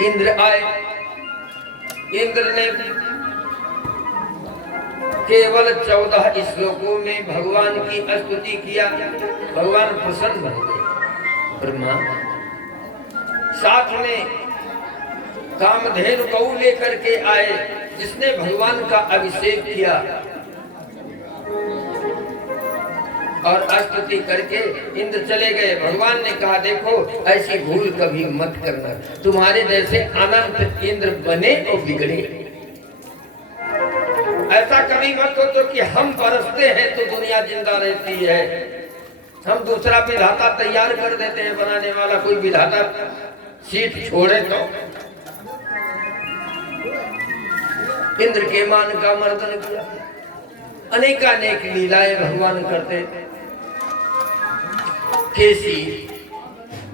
इंद्र आए। इंद्र ने केवल 14 श्लोकों में भगवान की स्तुति किया, भगवान प्रसन्न हो गए। ब्रह्मा साथ में कामधेनु गौ लेकर के आए, जिसने भगवान का अभिषेक किया और स्तुति करके इंद्र चले गए। भगवान ने कहा देखो ऐसी भूल कभी मत करना, तुम्हारे जैसे अनंत इंद्र बने और बिगड़े। ऐसा कभी मत हो तो कि हम बरसते हैं तो दुनिया जिंदा रहती है, हम दूसरा विधाता तैयार कर देते हैं, बनाने वाला कोई विधाता सीट छोड़े तो। इंद्र के मान का मर्दन किया, अनेकानेक लीलाएं भगवान करते। केसी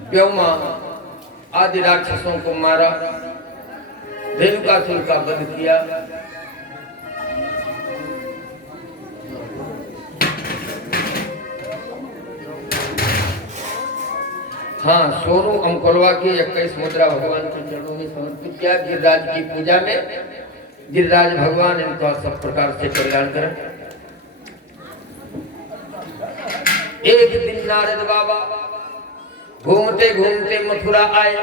व्योमा आदि राक्षसों को मारा, धेनुकासुर का वध किया। हाँ, सोनू अंकोलवा की 21 मुद्रा भगवान के चरणों में समर्पित किया। गिरिराज की पूजा में गिरिराज भगवान इनका सब प्रकार से कल्याण करें। एक दिन नारद बाबा घूमते घूमते मथुरा आए।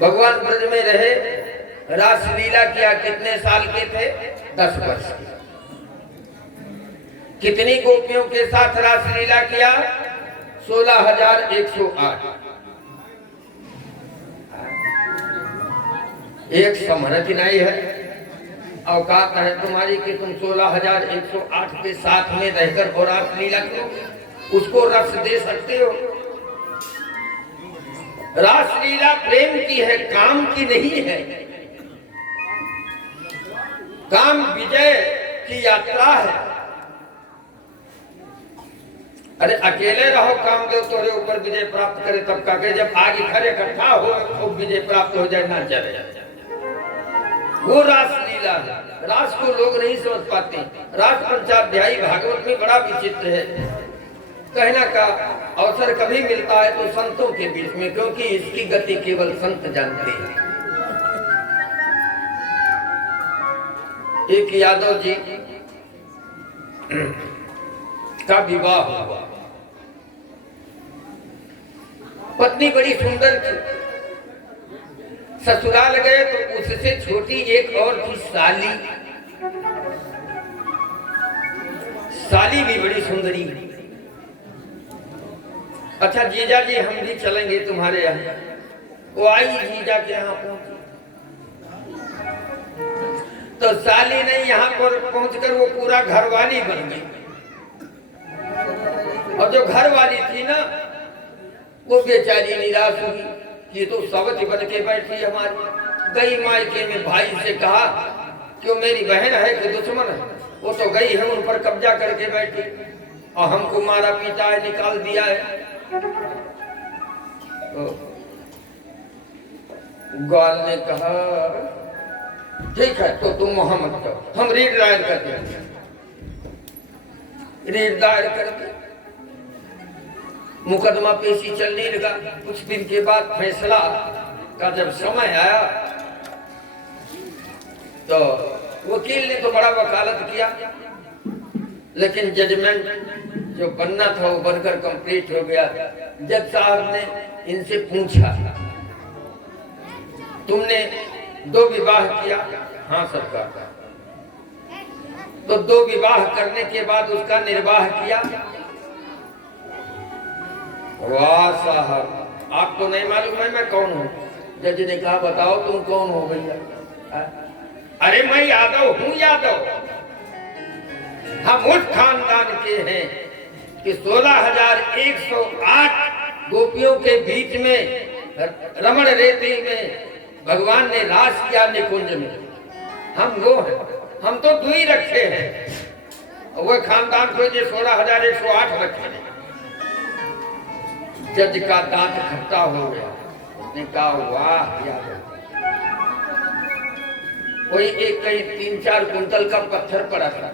भगवान ब्रज में रहे, रास लीला किया। कितने साल के थे? 10 वर्ष के। कितनी गोपियों के साथ रास लीला किया? 16,108। एक समरथ नहीं है, औकात है तुम्हारी कि तुम 16,108 के साथ में रहकर और रास लीला करो, उसको रस दे सकते हो? रास लीला प्रेम की है, काम की नहीं है। काम विजय की यात्रा है। अरे अकेले रहो, काम दो तोरे ऊपर विजय प्राप्त करे तब का, जब आगे खड़े इकट्ठा हो तो विजय प्राप्त हो जाए, ना चले। वो रास लीला है। रास को लोग नहीं समझ पाते। रास पंचाध्यायी भागवत में बड़ा विचित्र है। कहना का अवसर कभी मिलता है तो संतों के बीच में, क्योंकि इसकी गति केवल संत जानते हैं। एक यादव जी का विवाह हुआ। पत्नी बड़ी सुंदर थी। ससुराल गए तो उससे छोटी एक और थी साली। साली भी बड़ी सुंदरी। अच्छा जीजा जी हम भी चलेंगे तुम्हारे यहाँ। वो आई जीजा के यहाँ पहुंची तो साली ने यहाँ पर पहुंचकर वो पूरा घरवाली बन गई। और जो घरवाली थी ना, वो बेचारी निराश हुई कि तो सवच बन के बैठी हमारी। गई मायके में, भाई से कहा कि वो मेरी बहन है कि दुश्मन है। वो तो गई है, उन पर कब्जा करके बैठी और हमको मारा पीटा है, निकाल दिया है। तो ग्वाल ने कहा ठीक है तो तुम वहां मत जाओ, हम रीट दायर करते हैं। रीट दायर करके मुकदमा पेशी चलने लगा। कुछ दिन के बाद फैसला का जब समय आया तो वकील ने तो बड़ा वकालत किया, लेकिन जजमेंट जो बनना था वो बनकर कंप्लीट हो गया। जज साहब ने इनसे पूछा तुमने 2 विवाह किया? हाँ सरकार। तो 2 विवाह करने के बाद उसका निर्वाह किया? वाह साहब, आपको नहीं मालूम है मैं कौन हूँ? जज ने कहा बताओ तुम कौन हो भैया? अरे मैं यादव हूँ, यादव। हम उस खानदान के हैं कि 16,108 गोपियों के बीच में रमण रेती में भगवान ने रास किया निकुंज में। हम वो हैं, हम तो 2 ही रखे हैं। वो खानदान को जो 16,108 रखे हैं। जज का दांत खट्टा हो गया। उसने कहा वाह यादव, कोई एक कहीं 3-4 कुंतल का पत्थर पड़ा था,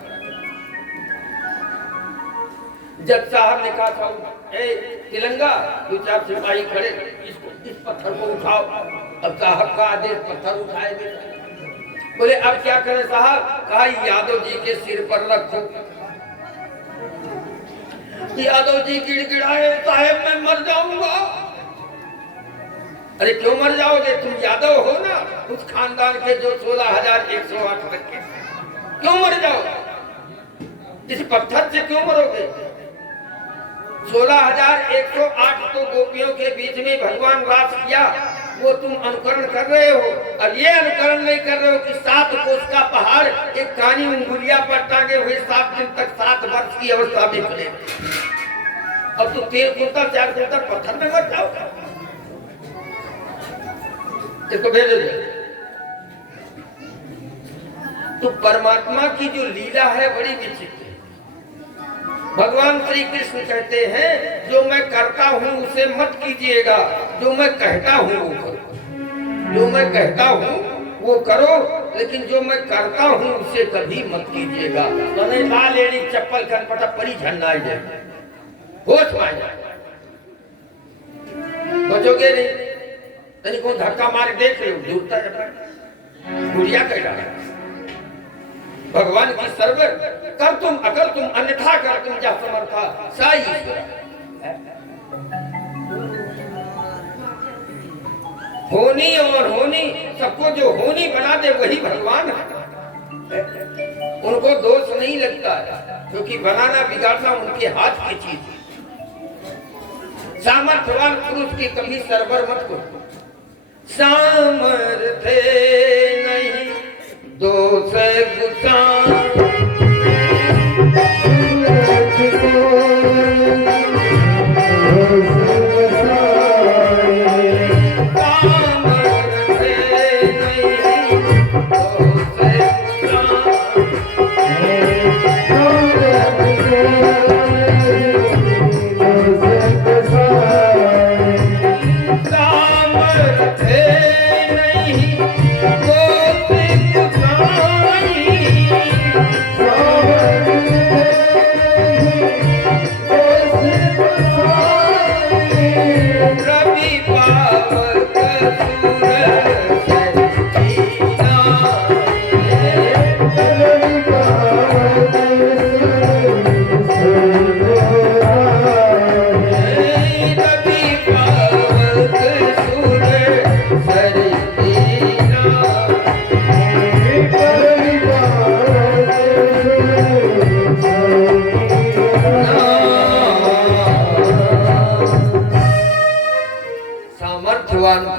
जज साहब ने कहा था, ए तिलंगा, दो चार सिपाही खड़े, इस पत्थर को उठाओ। अब साहब का आदेश, पत्थर उठाए गए। बोले अब क्या करें साहब? कहा यादव जी के सिर पर रखो। यादव जी गिड़गिड़ाए, साहब मैं मर जाऊंगा। अरे क्यों मर जाओगे? तुम यादव हो ना, उस खानदान के जो 16,108 रखे, क्यों मर जाओगे? इस पत्थर से क्यों मरोगे? 16,108 तो गोपियों के बीच में भगवान रास किया, वो तुम अनुकरण कर रहे हो। अब ये अनुकरण नहीं कर रहे हो कि 7 कोस का पहाड़ एक कानी उंगलिया पर टांगे हुए 7 दिन तक 7 वर्ष की अवस्था में खड़े। अब तो 3 कुंतल 4 कुंतल पत्थर में मर जाओ। इसको भेज दे। तो परमात्मा की जो लीला है बड़ी विचित्र। भगवान श्री कृष्ण कहते हैं जो मैं करता हूं उसे मत कीजिएगा, जो मैं कहता हूं वो करो। जो मैं कहता हूं वो करो, लेकिन जो मैं करता हूं उसे कभी मत कीजिएगा। तो नहीं लाल एड़ी चप्पल खनपटा परी झंडा जाए, होश में जाए, बचोगे नहीं। तनिक को धक्का मार देख रहे हो, दूरता गुड़िया कह रहा है। भगवान की सर्व कर तुम, अगर तुम अन्यथा कर तुम जा समर्था साई। होनी और होनी, सबको जो होनी बना दे वही भगवान है। उनको दोष नहीं लगता क्योंकि बनाना बिगाड़ना उनके हाथ की चीज है। सामर्थ्यवान पुरुष की कभी सरवर मत करो। सामर्थ्य नहीं दोष गुसान,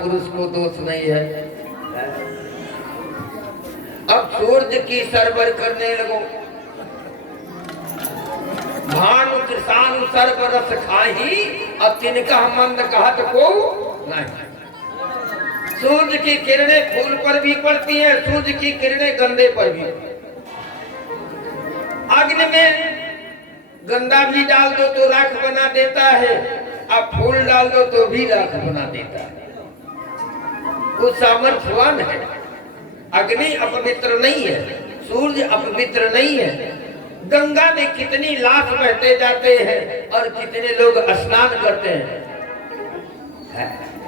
पुरुष को दोष नहीं है। अब सूर्य की सरबर करने लगो। भानु कृषानु सरबरस खाही, अब तिनका मंद कहत को नहीं। सूर्य की किरणें फूल पर भी पड़ती हैं, सूर्य की किरणें गंदे पर भी। अग्नि में गंदा भी डाल दो तो राख बना देता है, अब फूल डाल दो तो भी राख बना देता है। वो सामर्थ्यवान है। अग्नि अपवित्र नहीं है, सूर्य अपवित्र नहीं है। गंगा में कितनी लाश बहते जाते हैं और कितने लोग स्नान करते हैं,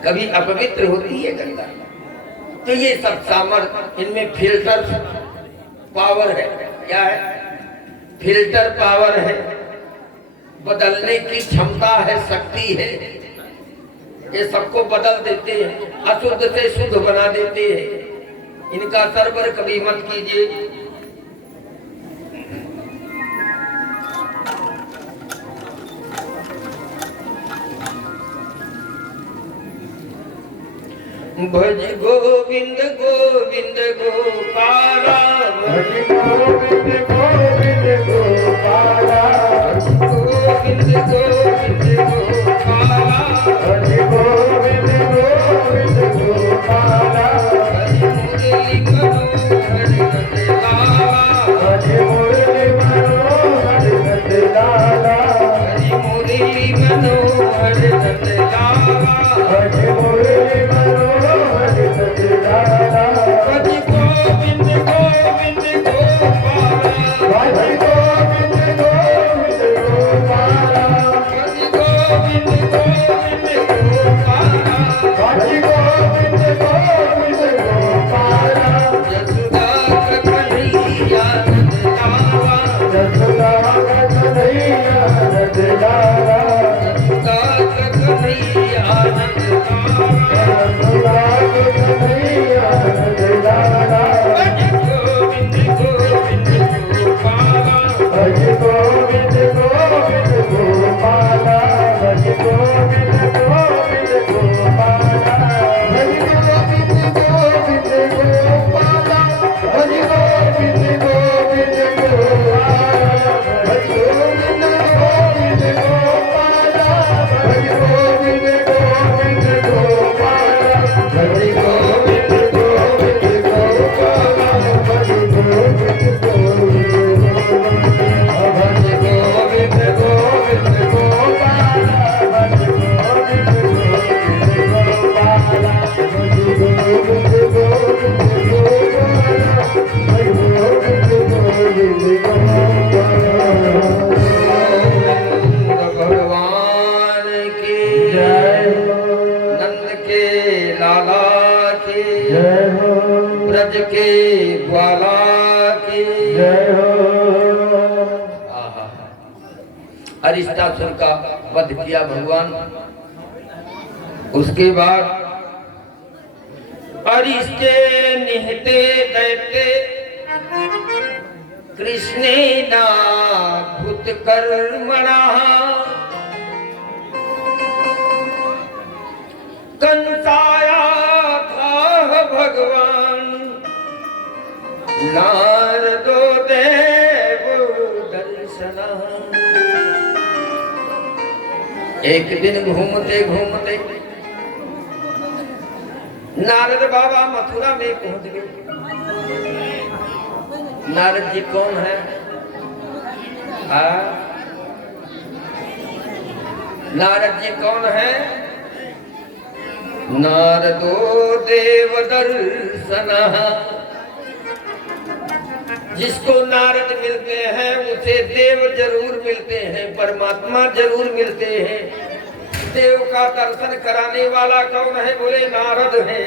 कभी अपवित्र होती है गंगा। तो ये सब सामर्थ्य, इनमें फिल्टर पावर है। क्या है? फिल्टर पावर है, बदलने की क्षमता है, शक्ति है। ये सबको बदल देते हैं, अशुद्ध से शुद्ध बना देते हैं। इनका सरबर कभी मत कीजिए। भज गोविंद गोविंद गोपाला, भज गोविंद गोविंद गोपाला, भज गोविंद गोविंद गोपाला, भज गोविंद गोविंद गोपाला, भज मुरली मनोहर नंद लाला, भज मुरली मनोहर नंद लाला, भज मुरली मनोहर नंद लाला, भज मुरली मनोहर नंद लाला, भज गोविंद गोविंद गोपाला, भज गोविंद गोविंद गोपाला। ब्रज के ग्वाला की जय हो। अरिष्टासुर का वध किया भगवान। उसके बाद अरिष्टे निहते दैते कृष्णेना भूत कर्मणा कंसाया था भगवान नारदो देव दर्शना। एक दिन घूमते घूमते नारद बाबा मथुरा में पहुंच गए। नारद जी कौन है? नारद जी कौन है? नारदो देव दर्शना। जिसको नारद मिलते हैं उसे देव जरूर मिलते हैं, परमात्मा जरूर मिलते हैं। देव का दर्शन कराने वाला कौन है? बोले नारद है।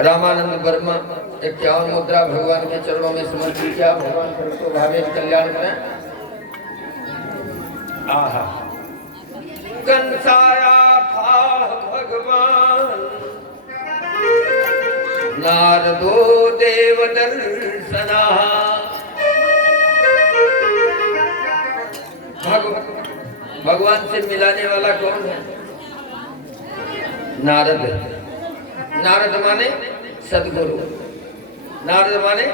रामानंद वर्मा 51 मुद्रा भगवान के चरणों में समर्पित किया। भगवान सबको भावे कल्याण करें। आहा कंसाया था भगवान नारदो देव दर्शना। भगवान से मिलाने वाला कौन है? नारद। नारद माने सदगुरु। नारद माने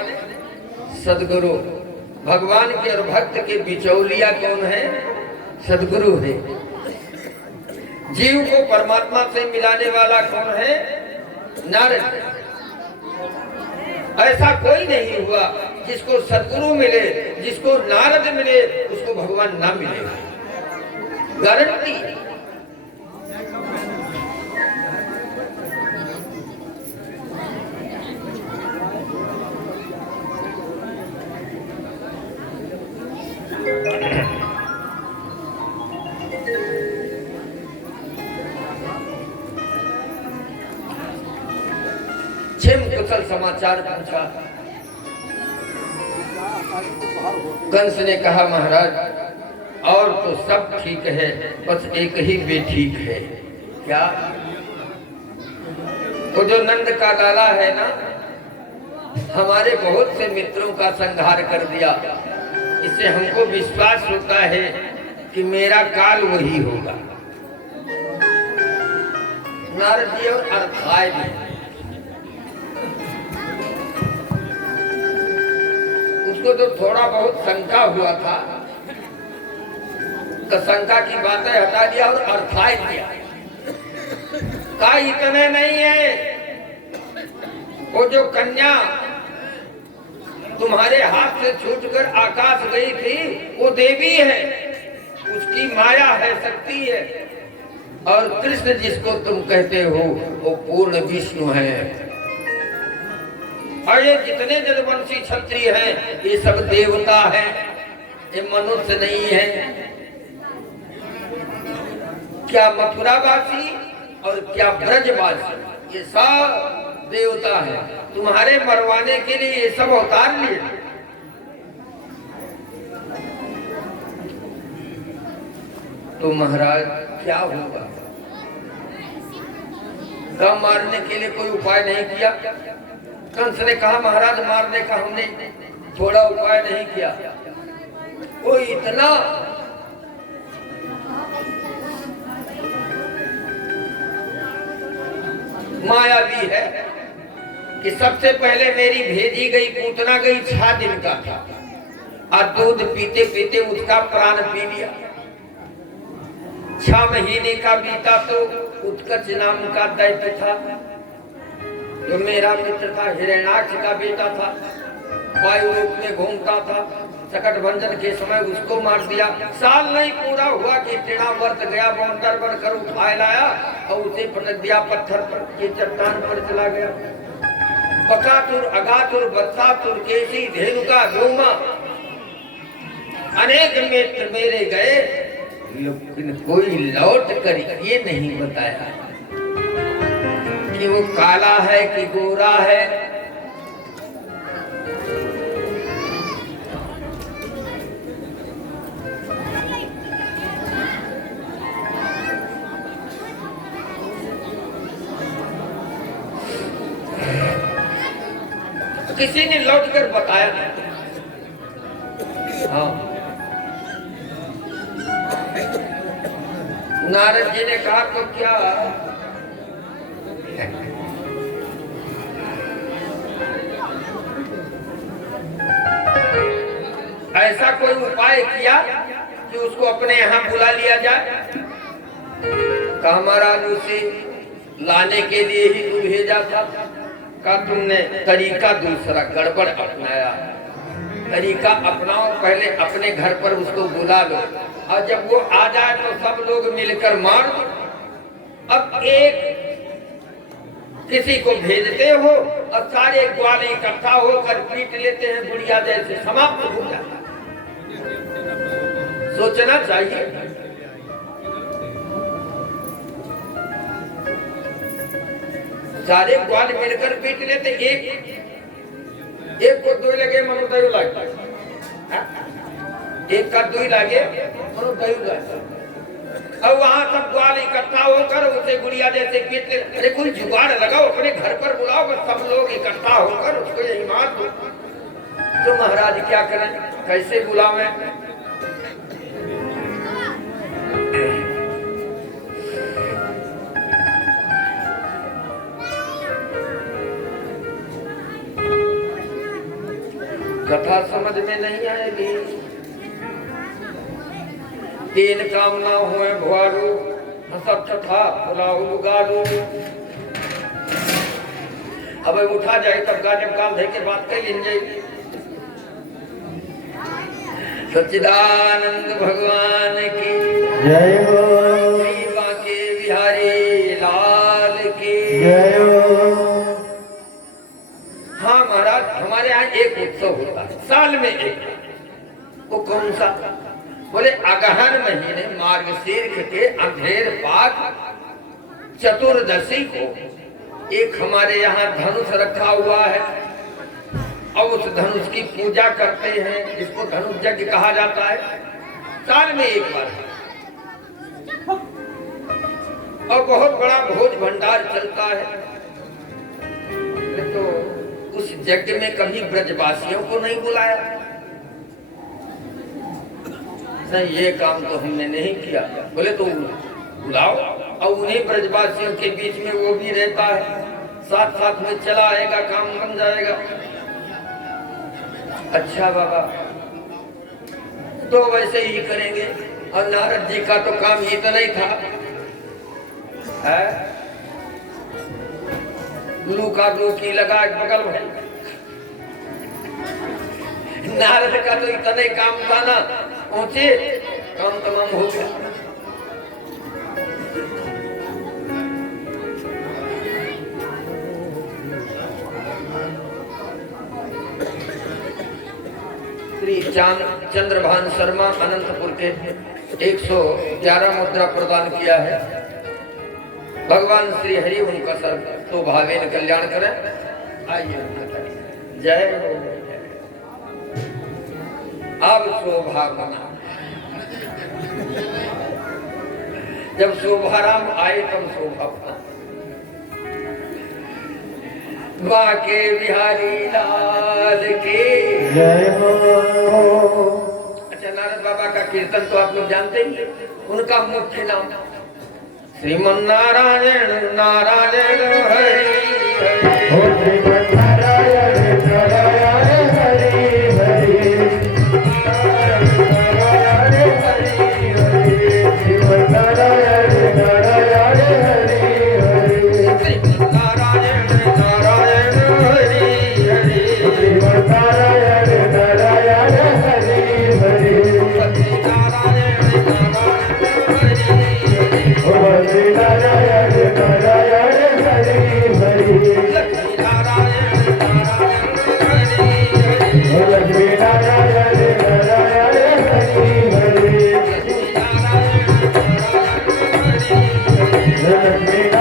सदगुरु। भगवान के और भक्त के बिचौलिया कौन है? सदगुरु है। जीव को परमात्मा से मिलाने वाला कौन है? नारद। ऐसा कोई नहीं हुआ जिसको सदगुरु मिले, जिसको नारद मिले उसको भगवान ना मिले। गारंटी। कुशल समाचार पूछा। कंस ने कहा महाराज और तो सब ठीक है, बस एक ही बेठीक है। क्या? वो जो नंद का लाला है ना, हमारे बहुत से मित्रों का संहार कर दिया। इससे हमको विश्वास होता है कि मेरा काल वही होगा। नारद जी और अर्थाय भी उसको तो थोड़ा बहुत शंका हुआ था, तो शंका की बातें हटा दिया और अर्थाय किया। का इतने नहीं है, वो जो कन्या तुम्हारे हाथ से छूटकर आकाश गई थी वो देवी है, उसकी माया है, शक्ति है। और कृष्ण जिसको तुम कहते हो वो पूर्ण विष्णु है। और ये जितने जदवंशी क्षत्रिय हैं ये सब देवता हैं, ये मनुष्य नहीं है। क्या मथुरावासी और क्या ब्रजवासी, ये सब देवता है। तुम्हारे मरवाने के लिए ये सब अवतार लिए। तो महाराज क्या होगा? कम मारने के लिए कोई उपाय नहीं किया। कंस ने कहा महाराज मारने का हमने थोड़ा उपाय नहीं किया। वो इतना मायावी है कि सबसे पहले मेरी भेजी गई पूतना गई 6 दिन का था और दूध पीते पीते उसका प्राण पी लिया। 6 महीने का बीता तो उत्कच नाम का दैत्य था जो मेरा मित्र था, हिरण्याक्ष का बेटा था, वायु रूप में घूमता था। सकट भंजन के समय उसको मार दिया। साल नहीं पूरा हुआ कि टेढ़ा वर्त गया, बौंदर बनकर उठाए लाया और उसे पटक दिया पत्थर पर के चट्टान पर चला गया। बकासुर, अगासुर, बत्सासुर, केसी, धेनुका, धूमा अनेक मित्र मेरे गए, लेकिन कोई लौट कर ये नहीं बताया कि वो काला है कि गोरा है। किसी ने लौट कर बताया नहीं। हाँ, नारद जी ने कहा तो क्या ऐसा कोई उपाय किया कि उसको अपने यहाँ बुला लिया जाए? कहा महाराज उसे लाने के लिए ही तू भेजा था। कहा तुमने तरीका दूसरा गड़बड़ अपनाया। तरीका अपनाओ, पहले अपने घर पर उसको बुला लो और जब वो आ जाए तो सब लोग मिलकर मार दो। अब एक किसी को भेजते हो और सारे ग्वाल इकट्ठा होकर पीट लेते हैं, बुढ़िया जैसे समाप्त हो जाता। सोचना चाहिए। सारे ग्वाल मिलकर पीट लेते, एक को 2 लगे मनो 2 लागे, एक का 2 लागे मनो 2 लागे। अब वहां सब ग्वाल इकट्ठा होकर उसे गुड़िया जैसे पीट ले। अरे कोई जुगाड़ लगाओ, अपने घर पर बुलाओ, बस सब लोग इकट्ठा होकर उसको यही मार दो। तो महाराज क्या करें, कैसे बुलावें? कथा समझ में नहीं आएगी। 3 काम ना हुए भुआरू, सब कथा बुलाऊ गालू। अब उठा जाए तब गाने काल धे के बात कर लेंगे। सच्चिदानंद भगवान की जय हो, बांके बिहारी लाल की जय हो। हाँ महाराज, हमारे यहाँ एक उत्सव होता है साल में एक। वो कौन सा? बोले अगहन महीने मार्गशीर्ष के अंधेर पाक चतुर्दशी को एक हमारे यहाँ धनुष रखा हुआ है और उस धनुष की पूजा करते हैं, जिसको धनुष यज्ञ कहा जाता है। साल में एक बार और बहुत बड़ा भोज भंडार चलता है। तो उस यज्ञ में कभी ब्रजवासियों को नहीं बुलाया। नहीं, ये काम तो हमने नहीं किया। बोले तो बुलाओ, और उन्हीं ब्रजवासियों के बीच में वो भी रहता है, साथ साथ में चला आएगा, काम बन जाएगा। अच्छा बाबा, तो वैसे ही करेंगे। और नारद जी का तो काम ही तो नहीं था, है लूका लूकी लगा बगल में। नारद का तो इतना ही काम था ना, पहुंचे काम तमाम हो गया। श्री चंद्रभान शर्मा अनंतपुर के 111 मुद्रा प्रदान किया है। भगवान श्री हरि उनका सर्व तो भावेन कल्याण करें। आइए जय हो। अब शोभा बना, जब शोभाराम आए तब शोभा बना। बाके बिहारी लाल के जय हो। अच्छा, नारद बाबा का कीर्तन तो आप लोग जानते ही हैं। उनका मुख्य नाम श्रीमन नारायण नारायण हरि ओ श्रीमन नारायण नारायण हरि हरि नारायण हरि हरि श्रीमन नारायण नारायण हरि हरि नारायण नारायण हरि हरि श्रीमन नारायण नारायण हरि हरि नारायण नारायण हरि हरि ओ श्री नारायण नारायण हरि हरि नारायण नारायण हरि हरि ओ लक्ष्मी नारायण नारायण हरि हरि लक्ष्मी नारायण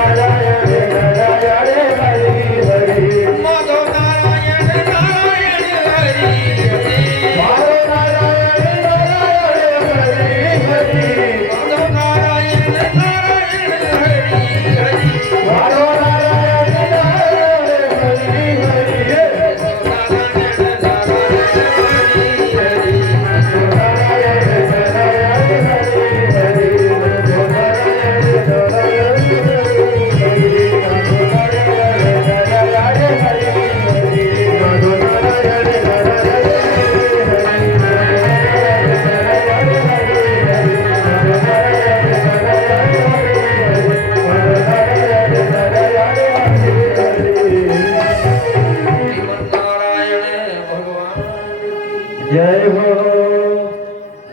नारायण हरि हरि माधव नारायण नारायण हरि हरि माधव नारायण नारायण हरि हरि माधव नारायण नारायण हरि हरि माधव नारायण नारायण हरि हरि नारायण नारायण हरि हरि नारायण नारायण हरि हरि नारायण नारायण नारायण भगवान। जय हो।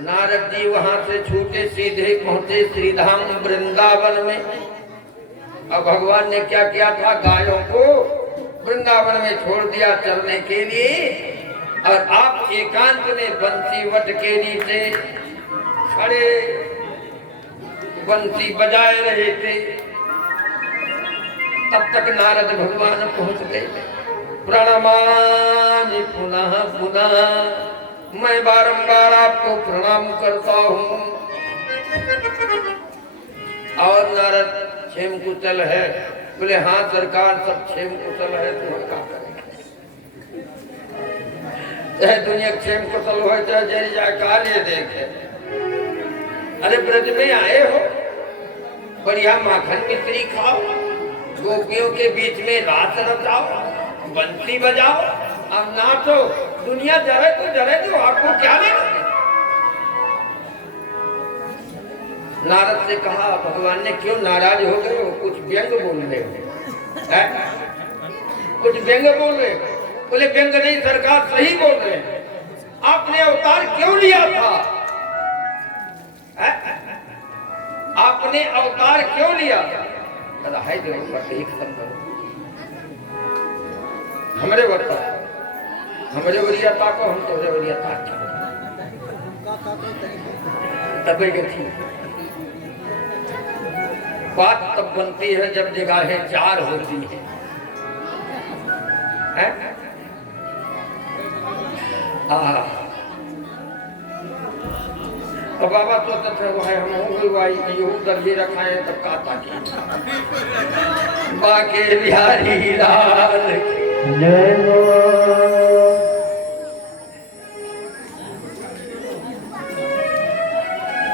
नारद जी वहां से छूटे सीधे पहुंचे श्रीधाम वृंदावन में। अब भगवान ने क्या किया था, गायों को वृंदावन में छोड़ दिया चरने के लिए, और आप एकांत में बंसी वट के नीचे खड़े बंसी बजाए रहे थे। तब तक नारद भगवान पहुंच गए। प्रणमामि पुनः पुनः, मैं बारंबार आपको प्रणाम करता हूँ। और नारद क्षेम कुशल है? बोले हाँ सरकार, सब क्षेम कुशल है। तुम्हें क्या करें, चाहे दुनिया क्षेम कुशल हो चाहे जरी जाए काले देखे। अरे ब्रज में आए हो, बढ़िया माखन मिश्री खाओ, गोपियों के बीच में रात रचाओ, बंसी बजाओ, अब नाचो। दुनिया जरे तो आपको क्या लेना। नारद से कहा, भगवान ने क्यों नाराज हो गए हो, कुछ व्यंग बोल रहे हो, कुछ व्यंग बोल रहे हो। बोले व्यंग नहीं सरकार, सही बोल रहे हैं। आपने अवतार क्यों लिया था, आपने अवतार क्यों लिया? है जो एक संत हमरे बता, हमरे वरियता को हम तो वरियता तब बात तब बनती है जब जगहें चार होती हैं। तो बाबा तो तथा वो है, हम होंगे भाई यूं दर्जे रखाए तब काता की बाके बिहारी लाल जय हो।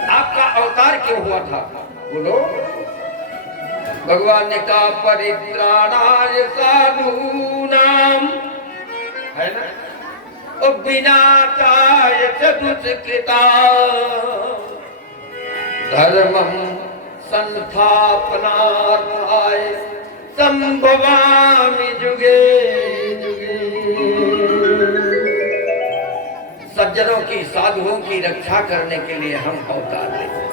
आपका अवतार क्यों हुआ था, बोलो? भगवान ने कहा परित्राणाय साधूनाम, है ना, और विनाशाय च दुष्कृता धर्मं संस्थापनार्थाय संभवामि जुगे जुगे। सज्जनों की, साधुओं की रक्षा करने के लिए हम अवतार लेते हैं,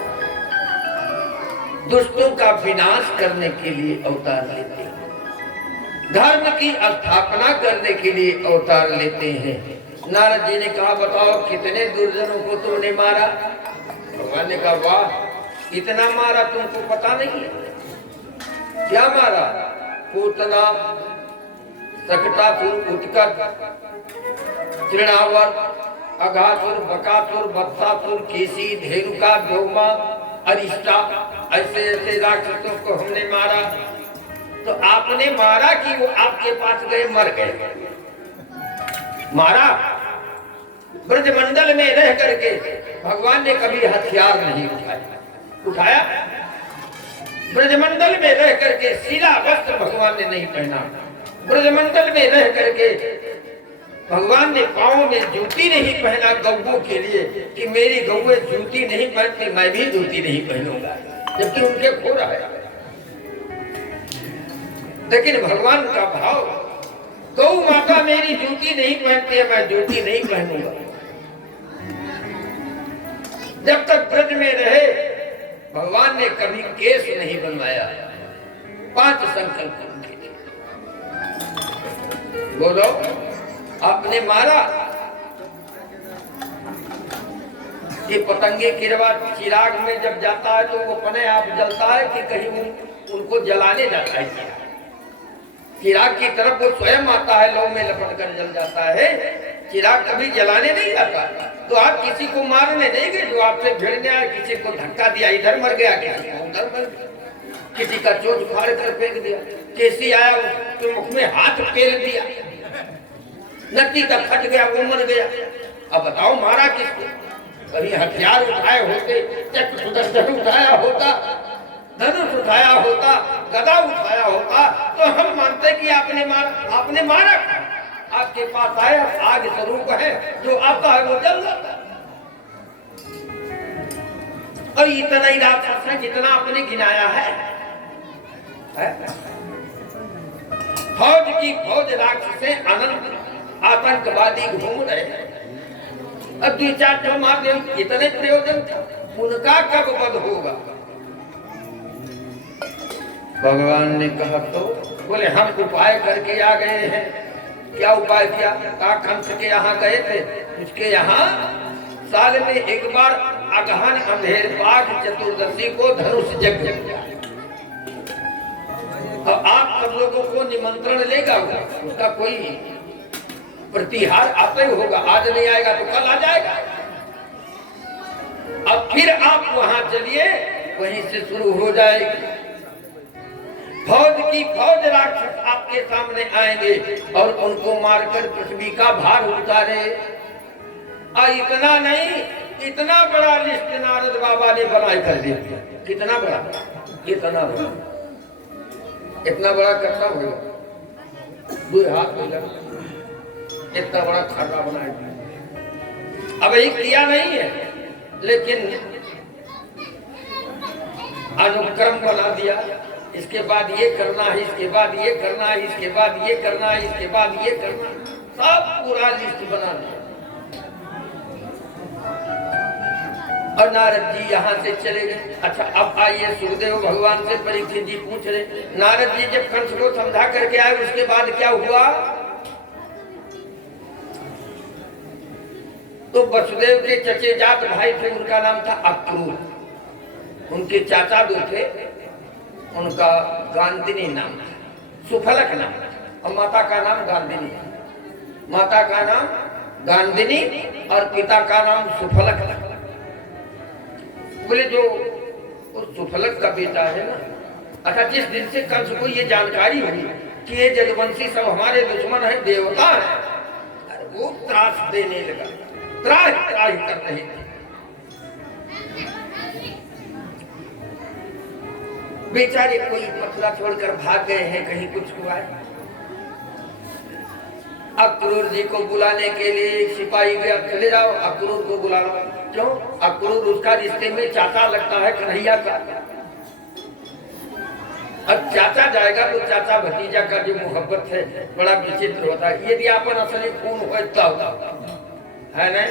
दुष्टों का विनाश करने के लिए अवतार लेते हैं, धर्म की स्थापना करने के लिए अवतार लेते हैं। नारद जी ने कहा, बताओ कितने दुर्जनों को तुमने मारा? भगवान ने कहा, वाह, इतना मारा तुमको पता नहीं है? क्या मारा? पूतना, सकटासुर, उत्कट, तृणावर, अघासुर, बकासुर, वत्सासुर, केसी, धेनुका, व्योमा, अरिष्टा, ऐसे ऐसे राक्षसों को हमने मारा। तो आपने मारा कि वो आपके पास गए मर गए? मारा। ब्रजमंडल में रह करके भगवान ने कभी हथियार नहीं उठाया। ब्रजमंडल में रह करके सीला वस्त्र भगवान ने नहीं पहना। ब्रजमंडल में रह करके भगवान ने पांव में जूती नहीं पहना गौओं के लिए कि मेरी गौएं जूती नहीं पहनती, मैं भी जूती नहीं पहनूंगा, जबकि उनके खो रहा है। लेकिन भगवान का भाव, गौ माता मेरी जूती नहीं पहनती है, मैं जूती नहीं पहनूंगा। जब तक ब्रज में रहे भगवान ने कभी केस नहीं बनवाया। 5 संकल्प उनके थे। बोलो, आपने मारा। ये पतंगे किरवा चिराग में जब जाता है तो वो अपने आप जलता है कि कहीं उनको जलाने जाता है? चिराग की तरफ वो स्वयं आता है, लौ में लपट कर जल जाता है। चिराग कभी जलाने नहीं जाता। तो आप किसी को मारने नहीं गए, जो आपसे भिड़ने आया, किसी को धक्का दिया इधर मर गया, किसी को उधर मर गया, किसी का चोट फाड़ कर फेंक दिया, केसी आया उसके मुख में हाथ फेर दिया, नत्ती का फट गया, वो मर गया। अब बताओ मारा किसको? कहीं हथियार उठाए होते, चक्र सुदर्शन उठाया होता, धनुष उठाया होता, गदा उठाया होता तो हम मानते कि आपने मारा। आपके पास आया, आग स्वरूप है, जो आता है वो जल जाता है। और इतना ही राक्षस है जितना आपने गिनाया है? फौज की फौज राक्षसें अनंत आतंकवादी घूम रहे हैं। अब 2-4 ठो मार दे, इतने प्रयोजन था? उनका कब वध होगा? भगवान ने कहा तो बोले हम उपाय करके आ गए हैं। क्या उपाय किया? कंस के यहाँ गए थे, उसके यहाँ साल में एक बार अगहन अंधेर पाठ चतुर्दशी को धनुष यज्ञ किया। और आप सब लोगों को निमंत्रण लेगा, उसका कोई प्रतिहार आता ही होगा। आज नहीं आएगा तो कल आ जाएगा। अब फिर आप वहां चलिए, वहीं से शुरू हो जाएगी। फौज की फौज राक्षस आपके सामने आएंगे और उनको मारकर पृथ्वी का भार उतारे। और इतना नहीं, इतना बड़ा लिस्ट नारद बाबा ने बनाए कर दिया। कितना बड़ा? इतना बड़ा, इतना बड़ा करना होगा, 2 हाथ में लगा, इतना बड़ा खाता बनाए दिया। अब ये किया नहीं है, लेकिन अनुक्रम बना दिया। इसके बाद ये करना है, इसके बाद ये करना है, इसके बाद ये करना है, इसके बाद ये करना है, सब पूरा लिस्ट बना दिया। और नारद जी यहाँ से चले गए। अच्छा, अब आइए सुखदेव भगवान से परीक्षित जी पूछ रहे, नारद जी जब कंस को समझा करके आए उसके बाद क्या हुआ? तो वसुदेव के चचे जात भाई थे, उनका नाम था अक्रूर। उनके चाचा दो थे, उनका गांधिनी नाम था, सुफलक नाम था, और माता का नाम गांधिनी। माता का नाम गांधिनी और पिता का नाम सुफलक। बोले जो उस सुफलक का बेटा है ना, अच्छा जिस दिन से कंस को ये जानकारी हुई कि ये जगवंशी सब हमारे दुश्मन है, देवता है, वो त्रास देने लगा, त्राही कर रहे थे। बेचारे कोई मथुरा छोड़कर भाग गए हैं, कहीं कुछ हुआ है। अक्रूर जी को बुलाने के लिए एक सिपाही गया, चले जाओ अक्रूर को बुला लो। क्यों? अक्रूर उसका रिश्ते में चाचा लगता है, कन्हैया का। अब चाचा जाएगा तो चाचा भतीजा का जो मोहब्बत है बड़ा विचित्र होता है। यदि अपन असली खून होता है नहीं,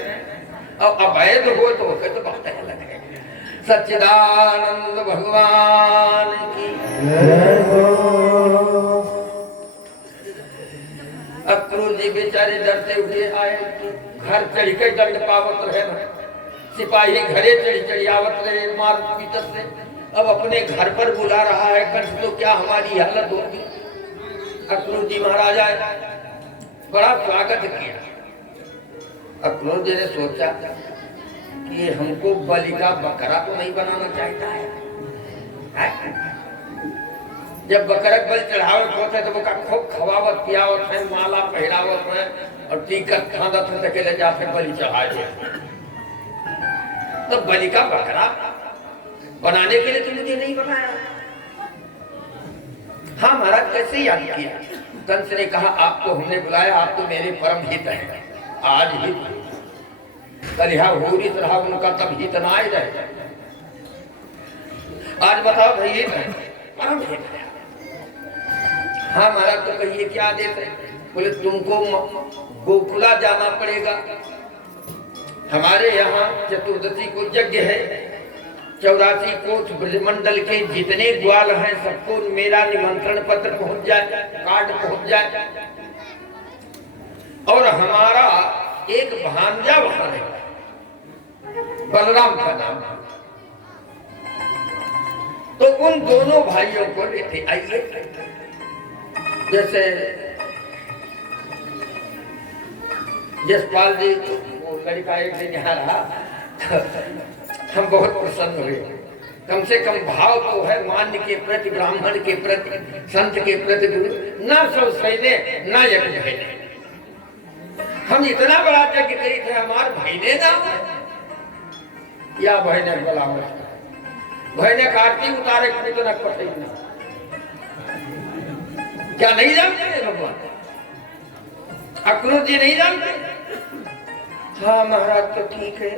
और अवैध हो तो बात अलग है। सच्चिदानंद भगवान की। अक्रूर जी बेचारे डरते हुए आए, घर चढ़ के दंड पावत रहे, सिपाही घरे चढ़ी आवत रहे, मार पीटत से। अब अपने घर पर बुला रहा है कंस, तो क्या हमारी हालत होगी? अक्रूर जी महाराज आए, बड़ा स्वागत किया। अक्रूर जी ने सोचा कि हमको बलि का बकरा तो नहीं बनाना चाहता है। जब बकरक बल चढ़ावत होते तो वो का खूब खवावत पियावत है, माला पहरावत है और टीकत खादत है, अकेले जाते बलि चढ़ाए। तो बलि का बकरा बनाने के लिए तो मुझे नहीं बनाया। हाँ महाराज, कैसे याद किया? कंस ने कहा आपको हमने बुलाया, आप तो मेरे परम हित है। आज ही कलिहा हो रही रहा उनका, तब हित ना आए रहे। आज बताओ भाई हित है, परम हित है। हाँ महाराज, तो कहिए क्या आदेश है? बोले तुमको गोकुला जाना पड़ेगा। हमारे यहाँ चतुर्दशी को यज्ञ है, 84 कोष ब्रजमंडल के जितने ग्वाल हैं सबको मेरा निमंत्रण पत्र पहुंच जाए, कार्ड पहुंच जाए। और हमारा एक भांजा वहां है, बलराम का नाम। तो उन दोनों भाइयों को लेते आइए। जैसे जसपाल जी, वो लड़का एक दिन यहाँ रहा, हम बहुत प्रसन्न हुए। कम से कम भाव तो है मान्य के प्रति, ब्राह्मण के प्रति, संत के प्रति, ना सब सैने ना यज्ञ है। हम इतना बड़ा यज्ञ करी थे, हमारे भाईने ना या बहने बोलाव बहने आरती उतारे तो न पटे ना। क्या नहीं जानते भगवान? अक्रूर जी नहीं जानते? हाँ महाराज, तो ठीक है,